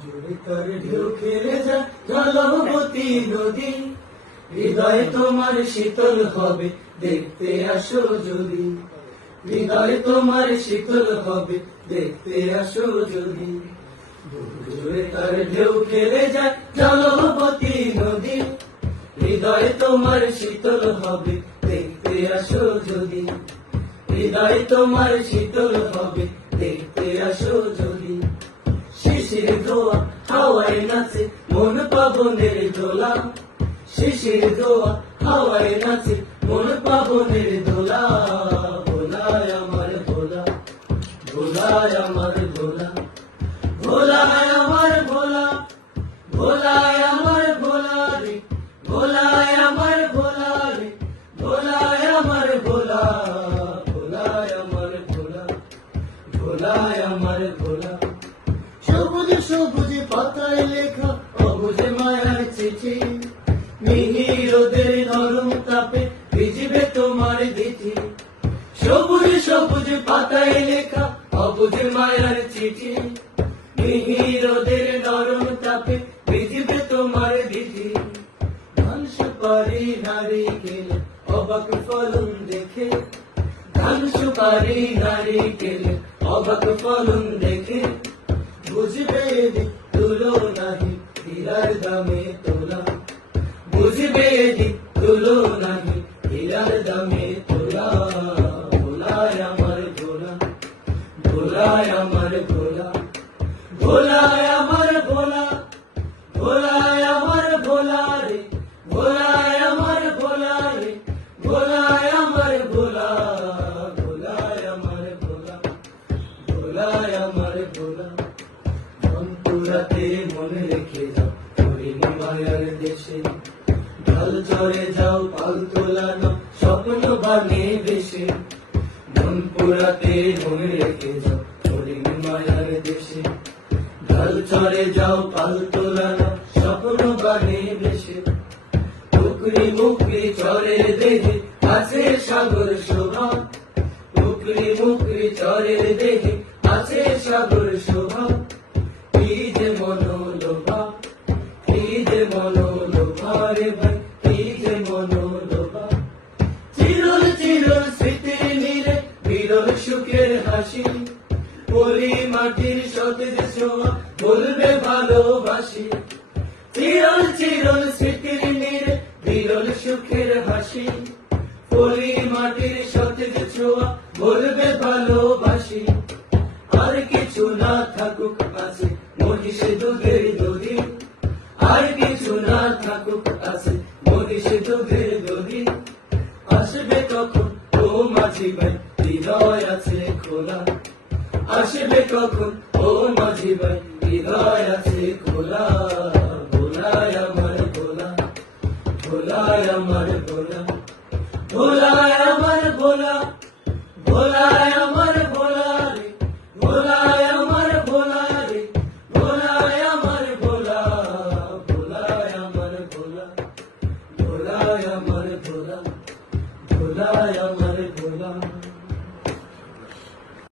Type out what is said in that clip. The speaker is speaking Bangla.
জোরে তারে ঢেউ খেলে যায় জলবতী নদী, হৃদয় তোমার শীতল হবে দেখতে আসো যদি, হৃদয় তোমার শীতল হবে দেখতে আসো যদি। জোরে তার ঢেউ খেলে যায় জলবতী নদী, হৃদয় তোমার শীতল হবে দেখতে আসো যদি, হৃদয় তোমার শীতল হবে দেখতে আসো যদি। শিশির ধোয়া হাওয়ায় নাচে মন পাবনের দোলা, শিশির ধোয়া হাওয়ায় নাচে মন পাবনের দোলা। ভোলায় আমার ভোলা, ভোলায় আমার ভোলা, ভোলায় আমার ভোলা, ভোলায় আমার ভোলা রে, ভোলায় আমার ভোলা রে, ভোলায় আমার ভোলা, ভোলায় আমার ভোলা, ভোলায় আমার ভোলা। সবুজ সবুজ পাতায় লেখা অবুঝ মায়ার চিঠি, মিহি রোদের নরম তাপে ভিজবে তোমার দিঠি। সবুজ সবুজ পাতায় লেখা অবুঝ মায়ার চিঠি, মিহি রোদের নরম তাপে ভিজবে তোমার দিঠি। ধান সুপারি নারিকেল অবাক ফলন দেখে, ধান সুপারি নারিকেল অবাক ফলন দেখে, বুঝবে দি তুলো নাহি হীরার দামে তোলা, বুঝবে দি তুলো নাহি হীরার দামে তোলা। ভোলায় আমার ভোলা, ভোলায় আমার ভোলা, ভোলায় আমার ভোলা, ভোলায় আমার ভোলা রে, ভোলায় আমার ভোলা রে, ভোলায় আমার ভোলা, ভোলায় আমার ভোলা, ভোলায় আমার ভোলা। মনপুরাতে মনে রেখে যাও হরিণী মায়ার দেশে, ঢাল চড়ে যাও পাল তোলানো স্বপ্ন বানে বেশে। মনপুরাতে মনে রেখে যাও হরিণী মায়ার দেশে, ঢাল চড়ে যাও পাল তোলানো স্বপ্ন বানে বেশে। পুকুরি মুকরি চরের দেহে আছে সাগর শোভা, পুকুরি মুকরি চরের দেহে আছে সাগর শোভা। কি যে মনোলোভা, কি যে মনোলোভা রে ভাই, কি যে মনোলোভা। চিরল চিরল স্মৃতির নীরে বিরল সুখের হাসি, পলি মাটির সতেজ ছোঁয়া বলবে ভালোবাসি। চিরল চিরল স্মৃতির নীরে বিরল সুখের হাসি, পলি মাটির সতেজ ছোঁয়া বলবে ভালোবাসি। আর কিছু না থাকুক আছে মহিষ দুধের দধি, আর কিছু না থাকুক আছে মহিষ দুধের দধি। আসবে কখন ও মাঝি ভাই হৃদয় আছে খোলা, আসবে কখন ও মাঝি ভাই হৃদয় আছে খোলা। ভোলায় আমার ভোলা, ভোলায় আমার ভোলা, ভোলায় আমার ভোলা, ভোলায় আমার